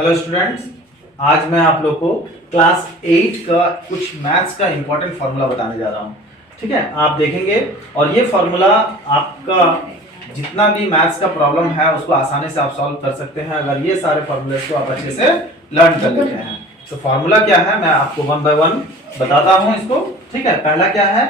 Hello students, आज मैं आप लोग को क्लास 8 का कुछ मैथ्स का इंपॉर्टेंट फार्मूला बताने जा रहा हूँ। ठीक है, आप देखेंगे और ये फार्मूला आपका जितना भी मैथ्स का प्रॉब्लम है उसको आसानी से आप सॉल्व कर सकते हैं अगर ये सारे फार्मूले को आप अच्छे से लर्न कर लेते हैं। तो फार्मूला क्या है मैं आपको वन बाय वन बताता हूँ इसको। ठीक है, पहला क्या है,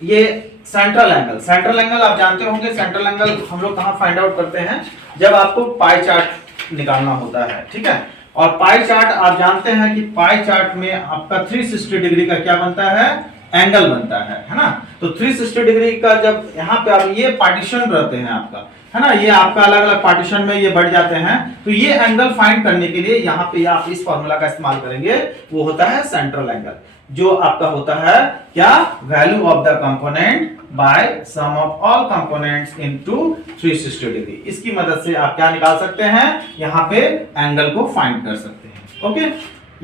ये सेंट्रल एंगल। सेंट्रल एंगल आप जानते होंगे, सेंट्रल एंगल हम लोग कहाँ फाइंड आउट करते हैं, जब आपको पाई चार्ट निकालना होता है। ठीक है, और पाई चार्ट आप जानते हैं कि पाई चार्ट में आपका 360 डिग्री का क्या बनता है, एंगल बनता है ना। तो 360 डिग्री का जब यहाँ पे आप ये पार्टीशन रहते हैं आपका, है ना, ये आपका अलग अलग पार्टीशन में ये बढ़ जाते हैं, तो ये एंगल फाइंड करने के लिए यहाँ पे आप इस फॉर्मूला का इस्तेमाल करेंगे, वो होता है सेंट्रल एंगल, जो आपका होता है क्या, value of the component by sum of all components into 360 degree. इसकी मदद से आप क्या निकाल सकते हैं, यहाँ पे एंगल को फाइंड कर सकते हैं। ओके,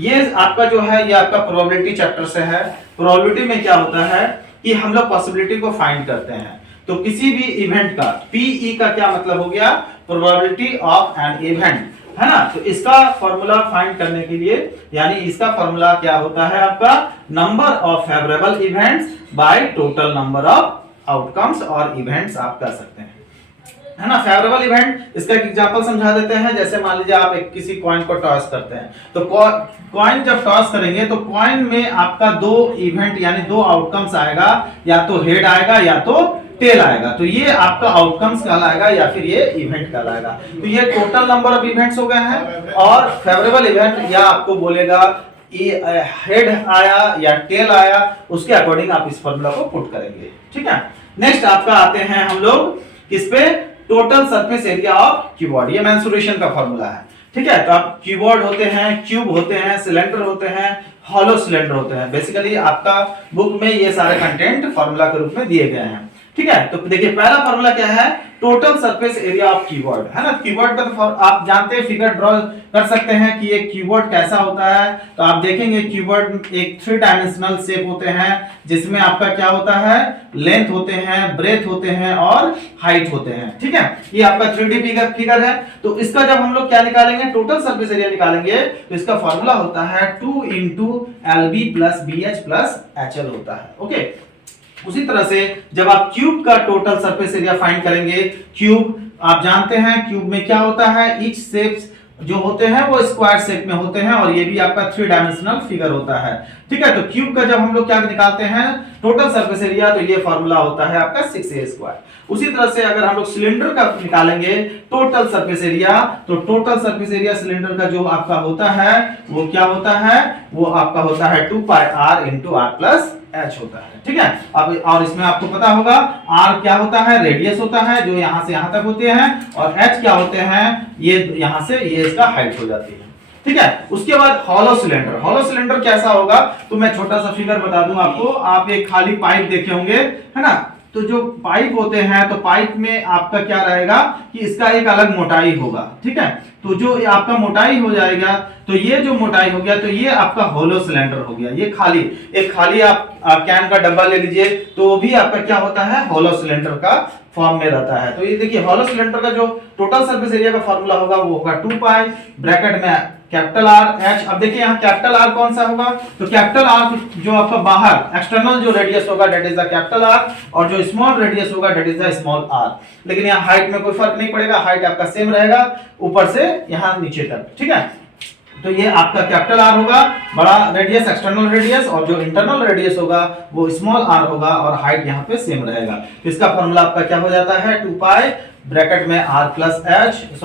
ये आपका जो है ये आपका प्रोबेबिलिटी चैप्टर से है। प्रोबेबिलिटी में क्या होता है कि हम लोग पॉसिबिलिटी को फाइंड करते हैं। तो किसी भी इवेंट का पीई का क्या मतलब हो गया, प्रोबेबिलिटी ऑफ एन इवेंट, है ना। तो इसका फॉर्मूला फाइंड करने के लिए, यानी इसका फॉर्मूला क्या होता है आपका, number of favourable events by total number of outcomes और इवेंट्स आप कर सकते हैं, है ना। फेवरेबल इवेंट, इसका एक एग्जांपल समझा देते हैं। जैसे मान लीजिए आप एक किसी कॉइन को टॉस करते हैं, तो कॉइन जब टॉस करेंगे तो कॉइन में आपका दो इवेंट यानी दो आउटकम्स आएगा, या तो हेड आएगा या तो टेल आएगा। तो ये आपका आउटकम्स कहलाएगा या फिर ये इवेंट कहलाएगा। तो ये टोटल नंबर ऑफ इवेंट्स हो गए हैं। और फेवरेबल इवेंट या आपको बोलेगा हेड आया या टेल आया, उसके अकॉर्डिंग आप इस फॉर्मूला को पुट करेंगे। ठीक है, नेक्स्ट आपका आते हैं हम लोग किस पे, total surface area of cuboid. ये मेंसुरेशन का फॉर्मूला है। ठीक है, तो आप क्यूबॉइड होते हैं, क्यूब होते हैं, सिलेंडर होते हैं, हॉलो सिलेंडर होते हैं। बेसिकली आपका बुक में ये सारे कंटेंट फॉर्मूला के रूप में दिए गए हैं। ठीक है, तो देखिए पहला फॉर्मूला क्या है, total surface area of keyboard, है ना। कीबोर्ड का तो आप जानते हैं, फिगर ड्रॉ कर सकते हैं कि ये कीबोर्ड कैसा होता है। तो आप देखेंगे कीबोर्ड एक 3 डायमेंशनल शेप होते हैं, जिसमें आपका क्या होता है, लेंथ होते हैं, ब्रेथ होते हैं और हाइट होते हैं। ठीक है, ये आपका 3D फिगर है। तो इसका जब हम लोग क्या निकालेंगे, टोटल सरफेस एरिया निकालेंगे, तो इसका फॉर्मूला होता है 2 × LB + BH + HL होता है। ओके, उसी तरह से जब आप क्यूब का टोटल सरफेस एरिया फाइंड करेंगे, क्यूब आप जानते हैं क्यूब में क्या होता है, ईच शेप्स जो होते हैं वो स्क्वायर शेप में होते हैं, और ये भी आपका 3 डायमेंशनल फिगर होता है। ठीक है, तो क्यूब का जब हम लोग क्या निकालते हैं, टोटल सरफेस एरिया, तो ये फॉर्मूला होता है आपका 6a²। उसी तरह से अगर हम लोग सिलेंडर का निकालेंगे टोटल सरफेस एरिया, तो टोटल सरफेस एरिया सिलेंडर का जो आपका होता है वो क्या होता है, वो आपका होता है 2πr × r + h होता है। ठीक है, अब और इसमें आपको पता होगा r क्या होता है, रेडियस होता है जो यहां से यहां तक होते हैं, और h क्या होते हैं, ये यहां से ये इसका हाइट हो जाती है। ठीक है, उसके बाद हॉलो सिलेंडर। हॉलो सिलेंडर कैसा होगा, तो मैं छोटा सा फिगर बता दूं आपको। आप एक खाली पाइप देखे होंगे, है ना। तो जो पाइप होते हैं, तो पाइप में आपका क्या रहेगा कि इसका एक अलग मोटाई होगा। ठीक है, तो जो आपका मोटाई हो जाएगा, तो ये जो मोटाई हो गया, तो ये आपका होलो सिलेंडर हो गया। ये खाली एक खाली आप कैन का डब्बा ले लीजिए, तो भी आपका क्या होता है, होलो सिलेंडर का फॉर्म में रहता है। तो ये देखिए होलो सिलेंडर का जो टोटल सरफेस एरिया का फॉर्मूला होगा वो होगा 2π ब्रैकेट में कैपिटल R H। अब देखिए यहाँ कैपिटल R कौन सा होगा, तो कैपिटल R जो आपका बाहर एक्सटर्नल जो रेडियस होगा that is the capital R, और जो स्मॉल रेडियस होगा that is the small r। लेकिन यहाँ हाइट में कोई फर्क नहीं पड़ेगा, हाइट आपका सेम रहेगा ऊपर से यहाँ नीचे तक। ठीक है, तो ये आपका कैपिटल R होगा, बड़ा रेडियस एक्सटर्नल रेडियस, और जो इंटरनल रेडियस होगा वो स्मॉल r होगा, और हाइट यहाँ पे सेम रहेगा। तो इसका फॉर्मूला आपका क्या हो जाता है, 2π ब्रैकेट में r h +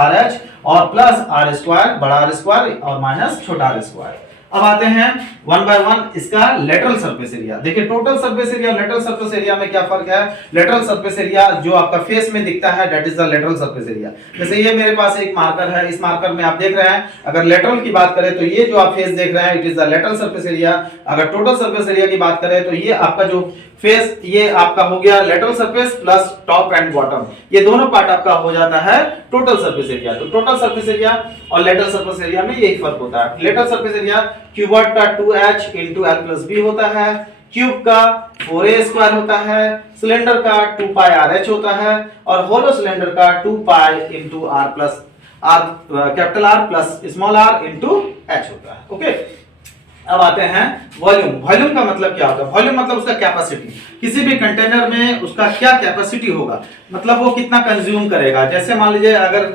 RH और प्लस r², बड़ा R² और माइनस छोटा R²। अब आते हैं वन बाय वन इसका लेटरल सरफेस एरिया। देखिए total surface area, lateral surface area में क्या फर्क है, लेटरल सरफेस एरिया जो आपका फेस में दिखता है that is the lateral surface area. जैसे ये मेरे पास एक मार्कर है, इस मार्कर में आप देख रहे हैं, अगर लेटरल की बात करें तो ये जो आप फेस देख रहे हैं it is the lateral surface area. अगर टोटल सरफेस एरिया की बात करें तो ये आपका जो फेस, ये आपका हो गया lateral surface plus top and bottom, ये दोनों पार्ट आपका हो जाता है टोटल सरफेस एरिया। तो टोटल सरफेस एरिया और लेटरल सरफेस एरिया में यही फर्क होता है। लेटरल सरफेस एरिया क्यूबॉइड का 2h × L + B होता है, क्यूब का 4a² होता है, सिलेंडर का 2πrh होता है, और होलो सिलेंडर का 2π × r + R capital R plus small R into H होता है। ओके, अब आते हैं वॉल्यूम। वॉल्यूम का मतलब क्या होता है? वॉल्यूम मतलब उसका कैपेसिटी, किसी भी कंटेनर में उसका क्या कैपेसिटी होगा, मतलब वो कितना कंज्यूम करेगा। जैसे मान लीजिए अगर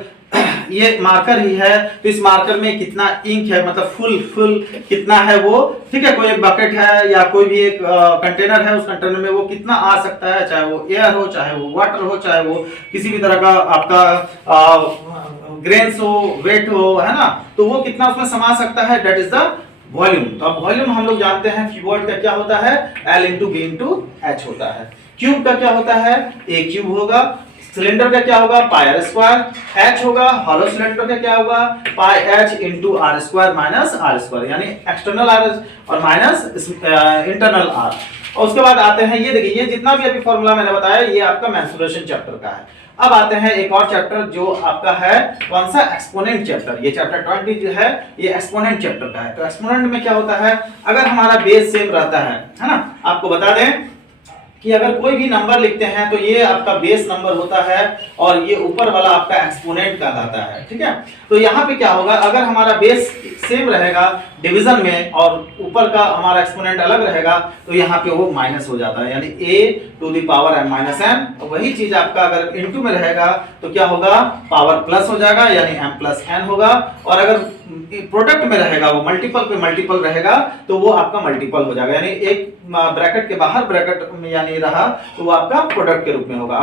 ये मार्कर ही है तो इस मार्कर में कितना इंक है, मतलब फुल कितना है वो, ठीक है। कोई एक बकेट है या कोई भी एक कंटेनर है, उस कंटेनर में वो कितना आ सकता है, चाहे वो एयर हो, चाहे वो वाटर हो, चाहे वो किसी भी तरह का आपका ग्रेन्स हो, वेट हो, है ना, तो वो कितना उसमें समा सकता है, दैट इज द वॉल्यूम। तो अब वॉल्यूम हम लोग जानते हैं क्यूबॉइड का क्या होता है, L into B into H होता है। क्यूब का क्या होता है, ए क्यूब होगा। सिलेंडर का क्या होगा, पाई आर स्क्वायर। एच होगा, हॉलो सिलेंडर का क्या होगा, pi H into r square minus r square, यानी एक्सटर्नल आर और माइनस इंटरनल आर। और उसके बाद आते हैं, ये देखिए, ये जितना भी अभी फॉर्मूला मैंने बताया ये आपका मेंसुरेशन चैप्टर का है। अब आते हैं एक और चैप्टर जो आपका है, कौन सा, एक्सपोनेंट चैप्टर। ये चैप्टर 20 जो है ये एक्सपोनेंट चैप्टर का है। तो एक्सपोनेंट में क्या होता है, अगर हमारा बेस सेम रहता है ना, आपको बता दें कि अगर कोई भी नंबर लिखते हैं तो ये आपका बेस नंबर होता है और ये ऊपर वाला आपका एक्सपोनेंट कहलाता है, ठीक है। तो यहाँ पे क्या होगा, अगर हमारा बेस सेम रहेगा डिवीजन में और ऊपर का हमारा एक्सपोनेंट अलग रहेगा तो यहाँ पे वो माइनस हो जाता है, यानी a to the power m minus n। वही चीज आपका अगर इनटू में रहेगा तो क्या होगा, पावर प्लस हो जाएगा, यानी m प्लस n होगा। और अगर प्रोडक्ट में रहेगा, वो मल्टीपल पे मल्टीपल रहेगा तो वो आपका मल्टीपल हो जाएगा, यानी एक ब्रैकेट के बाहर ब्रैकेट में यानी रहा तो वो आपका प्रोडक्ट के रूप में होगा।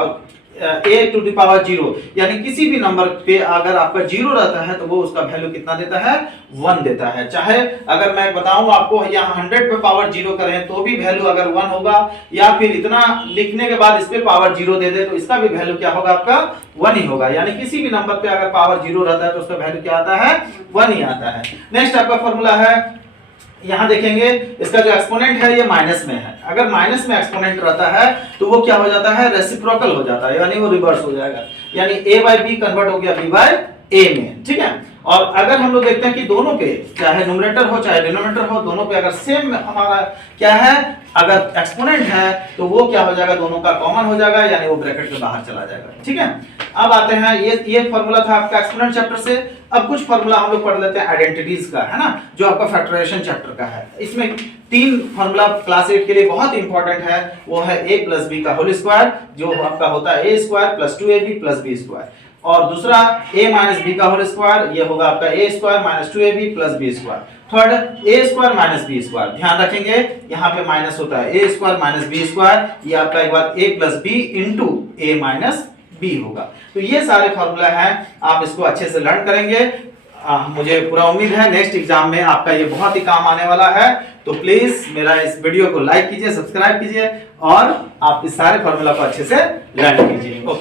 a टू द पावर 0, यानी किसी भी नंबर पे अगर आपका 0 रहता है तो वो उसका वैल्यू कितना देता है, 1 देता है। चाहे अगर मैं बताऊं आपको यहाँ 100 पे पावर 0 करें तो भी वैल्यू अगर 1 होगा, या फिर इतना लिखने के बाद इस पे पावर 0 दे दे तो इसका भी वैल्यू क्या होगा, आपका 1 ही होगा। यानी किसी भी नंबर पे अगर पावर 0 रहता है तो उसका वैल्यू क्या आता है, 1 ही आता है। नेक्स्ट आपका फॉर्मूला है, यहां देखेंगे इसका जो एक्सपोनेंट है ये माइनस में है। अगर माइनस में एक्सपोनेंट रहता है तो वो क्या हो जाता है, रेसिप्रोकल हो जाता है, यानी वो रिवर्स हो जाएगा, यानी a बाई बी कन्वर्ट हो गया b बाई a में, ठीक है। और अगर हम लोग देखते हैं कि दोनों पे चाहे न्यूमरेटर हो चाहे डिनोमिनेटर हो, दोनों पे अगर सेम हमारा क्या है, अगर एक्सपोनेंट है तो वो क्या हो जाएगा, दोनों का कॉमन हो जाएगा, यानी वो ब्रैकेट के बाहर चला जाएगा, ठीक है। अब आते हैं, ये फार्मूला था आपका एक्सपोनेंट चैप्टर से। अब कुछ फार्मूला हम लोग पढ़ लेते हैं आइडेंटिटीज का, है ना, जो आपका फैक्टराइजेशन चैप्टर का है। इसमें 3 फार्मूला क्लास 8 के लिए बहुत इंपॉर्टेंट है, वो है a प्लस बी का होल स्क्वायर, जो आपका होता है a square plus 2ab plus b square. और दूसरा a माइनस बी का होल स्क्वायर, ये होगा आपका a square minus 2ab plus b square. Third a square minus b square, ध्यान रखेंगे यहाँ पे माइनस होता है, a square minus b square, ये आपका एक बार a plus b into a minus b होगा। तो ये सारे फॉर्मूला हैं, आप इसको अच्छे से लर्न करेंगे। मुझे पूरा उम्मीद है नेक्स्ट एग्जाम में आपका ये बहुत ही काम आने वाला है। तो प्लीज मेरा इस वीडियो को लाइक कीजिए, सब्सक्राइब कीजिए और आप इस सारे फॉर्मूला को अच्छे से लर्न कीजिए। ओके।